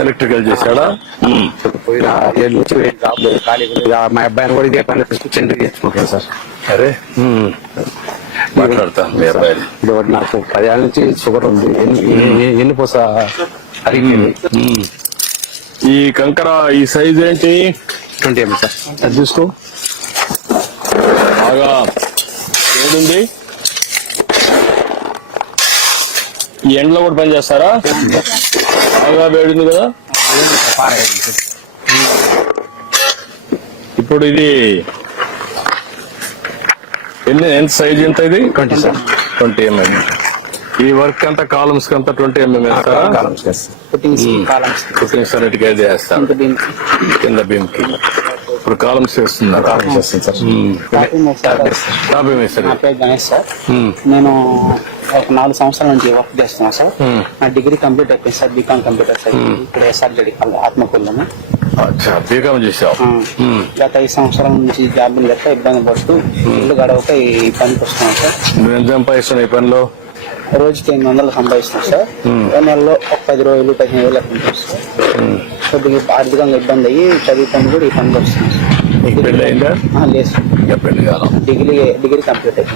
Electrical చేశాడా? పోయిన 7 నుంచి జాబ్ లేదు, ఖాళీ మా అబ్బాయిని కూడా ఇదే పని సెంటర్ చేసుకుంటాను సార్. అరే మాట్లాడతాను మీ అబ్బాయిని. ఇది ఒకటి నాకు 10 ఏళ్ళ నుంచి షుగర్ ఉంది, ఎన్నిపోస అరిగింది. ఈ కంకర ఈ సైజ్ ఏంటి? 20 mm సార్. అది చూసుకో, బాగా వేడుంది. ఈ ఎండలో కూడా పని చేస్తారా? బాగా వేడింది కదా. ఇప్పుడు ఇది ఎంత సైజ్ ఎంత? ఇది 20 సార్. 20 mm. ఈ వర్క్ అంతా కాలమ్స్ అంతా 20 mm వేస్తారా? ఫుటింగ్స్ అన్నిటికీ అయితే వేస్తారు కింద బీమ్ కి. ఇప్పుడు కాలమ్స్ వేస్తున్నారు. టాప్ ఏం వేస్తారు? నా పేరు గణేష్ సార్. నేను ఒక 4 సంవత్సరాల నుంచి వర్క్ చేస్తున్నా సార్. నా డిగ్రీ కంప్లీట్ అయిపోయింది సార్, బీకామ్ కంప్యూటర్ సైన్స్. ఇప్పుడు ఎస్ఆర్జడి ఆత్మకూరులోనే బీకామ్ చేసావు. గత 5 సంవత్సరాల నుంచి జాబ్ లేక ఇబ్బంది పడుతూ ఇల్లు గడవక ఈ పనికి వస్తున్నాను సార్. నువ్వు ఎంత సంపాదిస్తున్నావు ఈ పనిలో? రోజుకి 800 సంపాదిస్తున్నాను సార్. నెలలో ఒక 10 రోజులు 15 వేలు అట్లా సార్. కొద్దిగా ఆర్థికంగా ఇబ్బంది అయ్యి చదువుకొని కూడా ఈ పనికి వస్తున్నాను సార్. పెళ్లి అయిందా? లేదు సార్, ఇంకా పెళ్లి కాలం. డిగ్రీ కంప్లీట్ అయిపోయింది